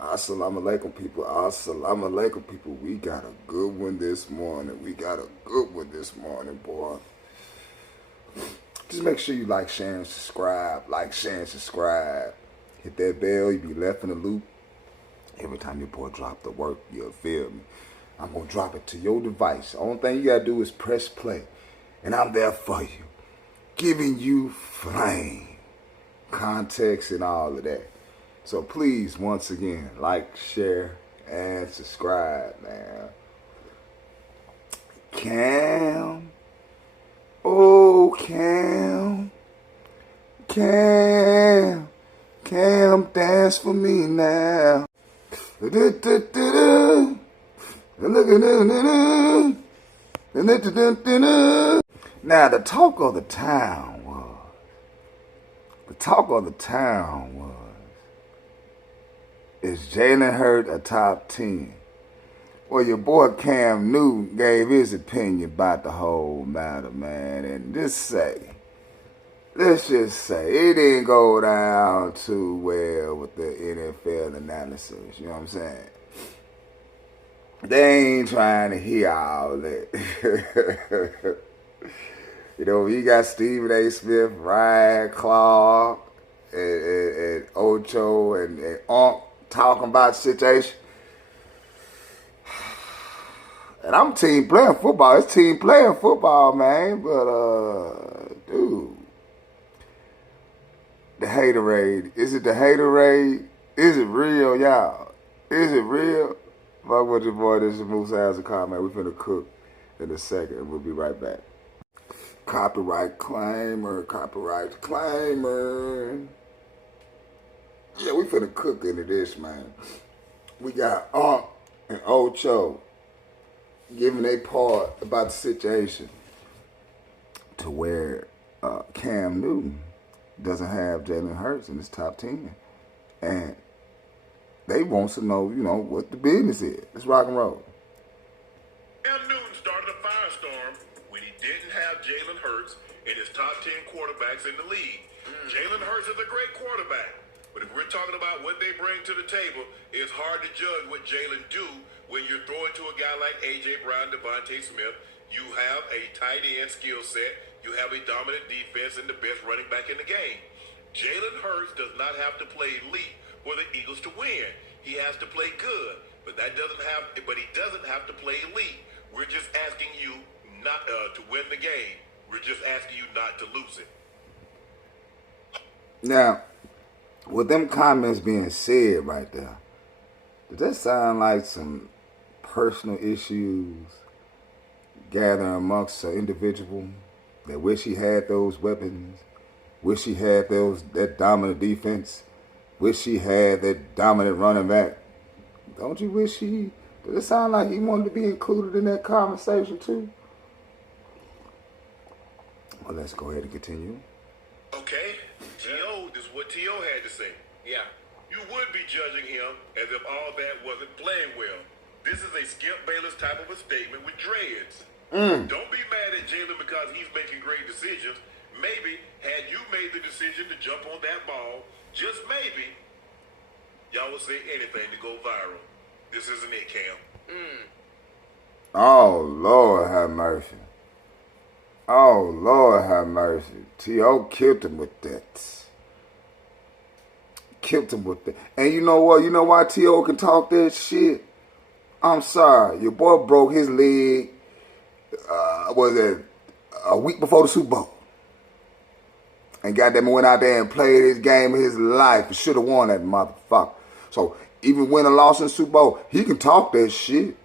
Assalamu alaikum, people. Assalamu alaikum, people. We got a good one this morning. Boy. Just make sure you like, share, and subscribe. Like, share, and subscribe. Hit that bell. You be left in the loop. Every time your boy drop the work, you'll feel me. I'm going to drop it to your device. The only thing you got to do is press play. And I'm there for you. Giving you flame, context, and all of that. So please, once again, like, share, and subscribe, man. Cam. Oh, Cam. Cam. Cam, dance for me now. Now, the talk of the town was, is Jalen Hurts a top 10? Well, your boy Cam Newton gave his opinion about the whole matter, man. And let's just say, it didn't go down too well with the NFL analysis. You know what I'm saying? They ain't trying to hear all that. You know, you got Stephen A. Smith, Ryan Clark, and Ocho, and Unc talking about the situation. And I'm team playing football. It's team playing football, man. But, dude, the haterade. Is it the haterade? Is it real, y'all? Is it real? Fuck with your boy. This is Moose House of Comment. We finna cook in a second. We'll be right back. Copyright claimer. Yeah, we finna cook into this, man. We got Unc and Ocho giving their part about the situation to where Cam Newton doesn't have Jalen Hurts in his top 10. And they want to know, what the business is. Let's rock and roll. Cam Newton started a firestorm when he didn't have Jalen Hurts in his top 10 quarterbacks in the league. Jalen Hurts is a great quarterback. But if we're talking about what they bring to the table, it's hard to judge what Jalen do when you're throwing to a guy like A.J. Brown, Devontae Smith. You have a tight end skill set. You have a dominant defense and the best running back in the game. Jalen Hurts does not have to play elite for the Eagles to win. He has to play good, but he doesn't have to play elite. We're just asking you not to win the game. We're just asking you not to lose it. Now, with them comments being said right there, does that sound like some personal issues gathering amongst an individual that wish he had those weapons, wish he had that dominant defense, wish he had that dominant running back? Don't you wish does it sound like he wanted to be included in that conversation too? Well, let's go ahead and continue. Okay, T.O., this is what T.O. had to say. Yeah. You would be judging him as if all that wasn't playing well. This is a Skip Bayless type of a statement with dreads. Don't be mad at Jalen because he's making great decisions. Maybe had you made the decision to jump on that ball, just maybe, y'all would say anything to go viral. This isn't it, Cam. Oh, Lord have mercy. Oh, Lord have mercy. T.O. killed him with that. And you know what? You know why T.O. can talk that shit? I'm sorry. Your boy broke his leg, was it a week before the Super Bowl? And goddamn went out there and played his game of his life. He should have won that motherfucker. So even win or loss in the Super Bowl, he can talk that shit.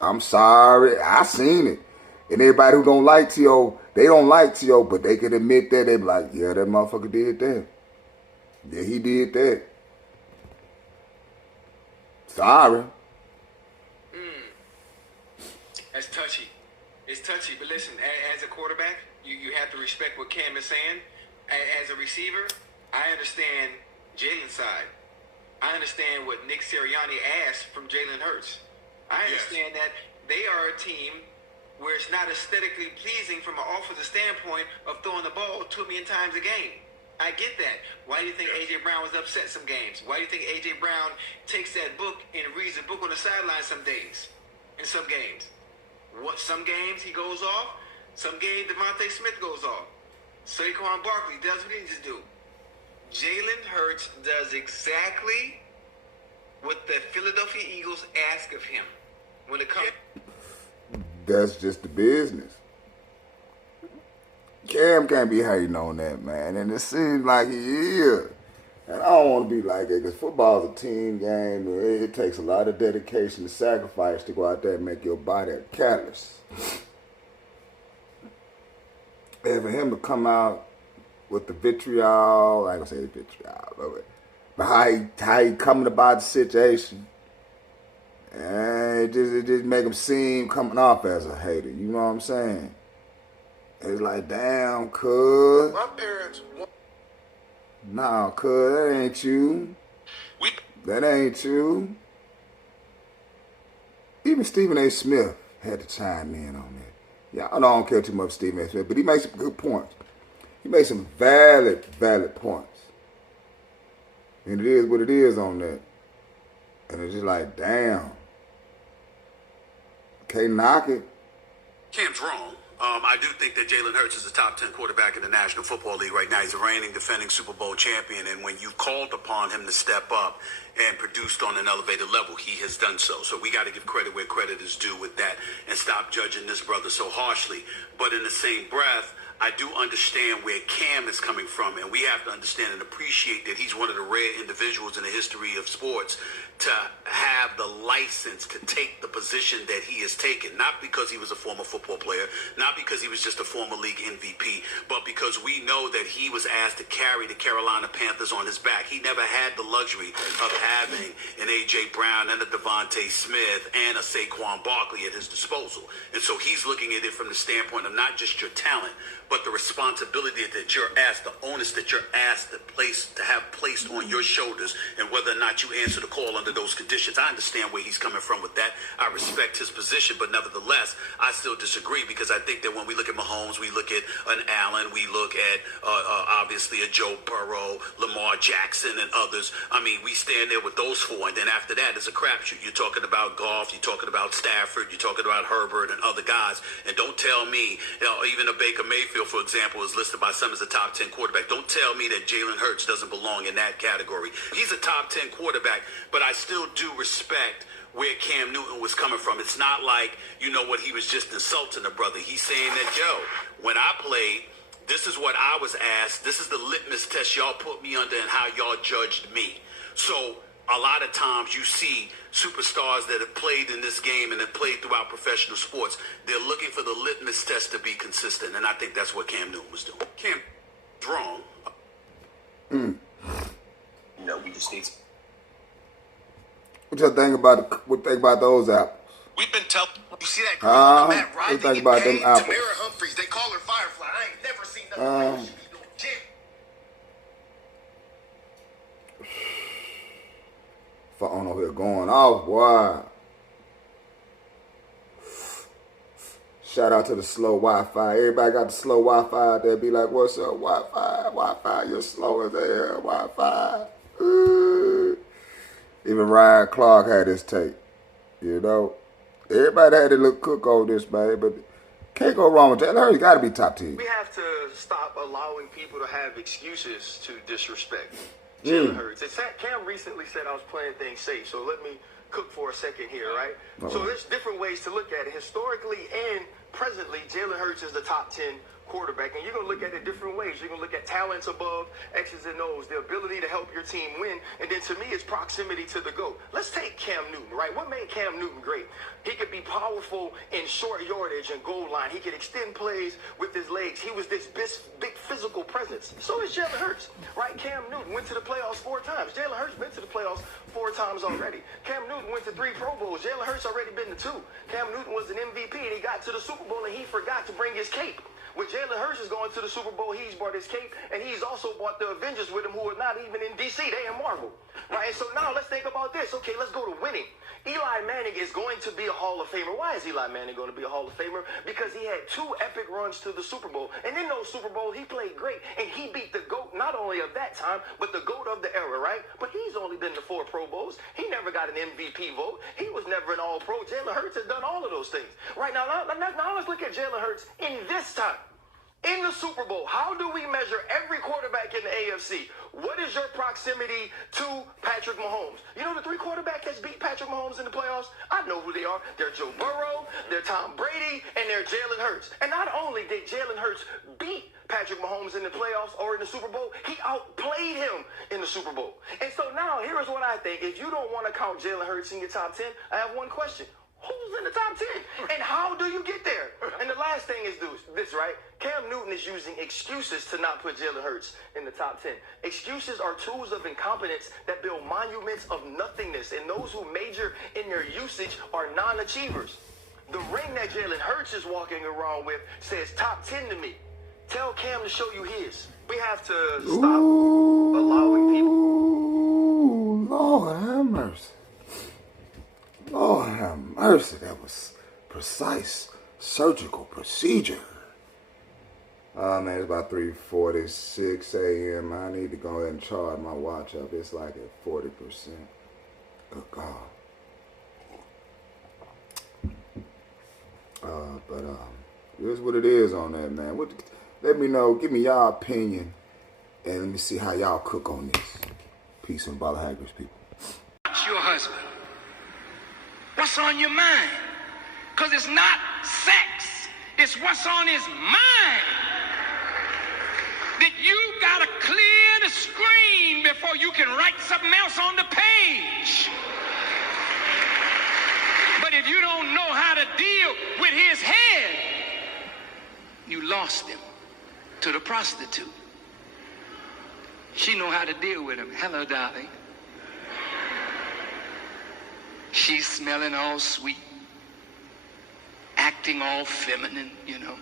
I'm sorry. I seen it. And everybody who don't like T.O., they don't like T.O., but they can admit that. They be like, yeah, that motherfucker did that. Yeah, he did that. Sorry. That's touchy. It's touchy, but listen, as a quarterback, you have to respect what Cam is saying. As a receiver, I understand Jalen's side. I understand what Nick Sirianni asked from Jalen Hurts. I understand that they are a team where it's not aesthetically pleasing from an offensive standpoint of throwing the ball 2 million times a game. I get that. Why do you think A.J. Brown was upset some games? Why do you think A.J. Brown takes that book and reads the book on the sideline some days, in some games? Some games he goes off. Some games Devontae Smith goes off. Saquon Barkley does what he needs to do. Jalen Hurts does exactly what the Philadelphia Eagles ask of him when it comes. That's just the business. Cam can't be hating on that, man. And it seems like he is. And I don't want to be like that because football is a team game. It takes a lot of dedication and sacrifice to go out there and make your body a catalyst. And for him to come out with the vitriol, I ain't gonna say vitriol, but how he coming about the situation, and it just make him seem coming off as a hater. You know what I'm saying? It's like, damn, cuz. My parents. Nah, cuz, that ain't you. That ain't you. Even Stephen A. Smith had to chime in on that. Yeah, I don't care too much for Stephen A. Smith, but he makes some good points. He makes some valid points. And it is what it is on that. And it's just like, damn. Can't knock it. Cam's wrong. I do think that Jalen Hurts is a top 10 quarterback in the National Football League right now. He's a reigning, defending Super Bowl champion. And when you've called upon him to step up and produced on an elevated level, he has done so. So we got to give credit where credit is due with that and stop judging this brother so harshly. But in the same breath, I do understand where Cam is coming from, and we have to understand and appreciate that he's one of the rare individuals in the history of sports to have the license to take the position that he has taken, not because he was a former football player, not because he was just a former league MVP, but because we know that he was asked to carry the Carolina Panthers on his back. He never had the luxury of having an A.J. Brown and a Devontae Smith and a Saquon Barkley at his disposal. And so he's looking at it from the standpoint of not just your talent, but the responsibility that you're asked, the onus that you're asked to have placed on your shoulders, and whether or not you answer the call under those conditions. I understand where he's coming from with that. I respect his position, but nevertheless, I still disagree because I think that when we look at Mahomes, we look at an Allen, we look at obviously a Joe Burrow, Lamar Jackson, and others. I mean, we stand there with those four, and then after that, it's a crapshoot. You're talking about Goff, you're talking about Stafford, you're talking about Herbert and other guys, and don't tell me, even a Baker Mayfield, for example, is listed by some as a top 10 quarterback. Don't tell me that Jalen Hurts doesn't belong in that category. He's a top 10 quarterback, but I still do respect where Cam Newton was coming from. It's not like, he was just insulting the brother. He's saying that, when I played, this is what I was asked. This is the litmus test y'all put me under and how y'all judged me. So a lot of times you see superstars that have played in this game and have played throughout professional sports. They're looking for the litmus test to be consistent, and I think that's what Cam Newton was doing. Cam's wrong. We just need. What you think about those apples? We've been telling. You see that girl on the mat What rising you think in about pain? them apples? Tamara Humphries. They call her Firefly. I ain't never seen nothing like she be doing gym. Phone over here going off, boy. Shout out to the slow Wi-Fi. Everybody got the slow Wi-Fi out there. Be like, what's up, Wi-Fi? Wi-Fi, you're slow as hell, Wi-Fi. Even Ryan Clark had his take. Everybody had a little cook on this, man. But can't go wrong with Jalen Hurts. Got to be top 10. We have to stop allowing people to have excuses to disrespect Jalen Hurts. Cam recently said I was playing things safe, so let me cook for a second here, right? So there's different ways to look at it. Historically and presently, Jalen Hurts is the top 10 quarterback, and you're going to look at it different ways. You're going to look at talents above, X's and O's, the ability to help your team win, and then to me, it's proximity to the GOAT. Let's take Cam Newton, right? What made Cam Newton great? He could be powerful in short yardage and goal line. He could extend plays with his legs. He was this big physical presence. So is Jalen Hurts, right? Cam Newton went to the playoffs 4 times. Jalen Hurts been to the playoffs 4 times already. Cam Newton went to 3 Pro Bowls. Jalen Hurts already been to 2. Cam Newton was an MVP, and he got to the Super Bowl, and he forgot to bring his cape. When Jalen Hurts is going to the Super Bowl, he's brought his cape, and he's also brought the Avengers with him, who are not even in D.C. They in Marvel, right? And so now let's think about this. Okay, let's go to winning. Eli Manning is going to be a Hall of Famer. Why is Eli Manning going to be a Hall of Famer? Because he had 2 epic runs to the Super Bowl, and in those Super Bowls, he played great, and he beat the GOAT not only of that time, but the GOAT of the era, right? But he's only been to 4 Pro Bowls. He never got an MVP vote. He was never an All-Pro. Jalen Hurts has done all of those things. Right now let's look at Jalen Hurts in this time. In the Super Bowl, how do we measure every quarterback in the AFC? What is your proximity to Patrick Mahomes? You know the 3 quarterbacks that's beat Patrick Mahomes in the playoffs? I know who they are. They're Joe Burrow, they're Tom Brady, and they're Jalen Hurts. And not only did Jalen Hurts beat Patrick Mahomes in the playoffs or in the Super Bowl, he outplayed him in the Super Bowl. And so now, here's what I think. If you don't want to count Jalen Hurts in your top 10, I have one question. Who's in the top 10? And how do you get there? And the last thing is this, right? Cam Newton is using excuses to not put Jalen Hurts in the top 10. Excuses are tools of incompetence that build monuments of nothingness, and those who major in their usage are non-achievers. The ring that Jalen Hurts is walking around with says top 10 to me. Tell Cam to show you his. We have to stop allowing people. Ooh, Lord have mercy. Lord have mercy. That was precise surgical procedure. Man, it's about 3:46 a.m. I need to go ahead and charge my watch up. It's like at 40%. Good God. Here's what it is on that, man. Let me know. Give me y'all opinion. And let me see how y'all cook on this. Peace and Bala Haggers, people. Watch your husband. What's on your mind? Because it's not sex. It's what's on his mind. That you got to clear the screen before you can write something else on the page. But if you don't know how to deal with his head, you lost him to the prostitute. She know how to deal with him. Hello, darling. She's smelling all sweet, acting all feminine, you know.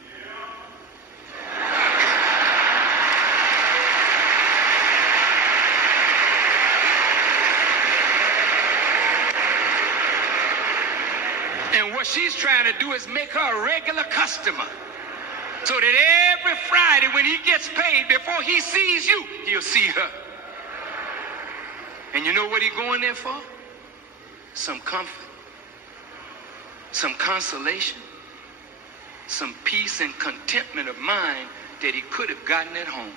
And what she's trying to do is make her a regular customer. So that every Friday when he gets paid, before he sees you, he'll see her. And you know what he's going there for? Some comfort, some consolation, some peace and contentment of mind that he could have gotten at home.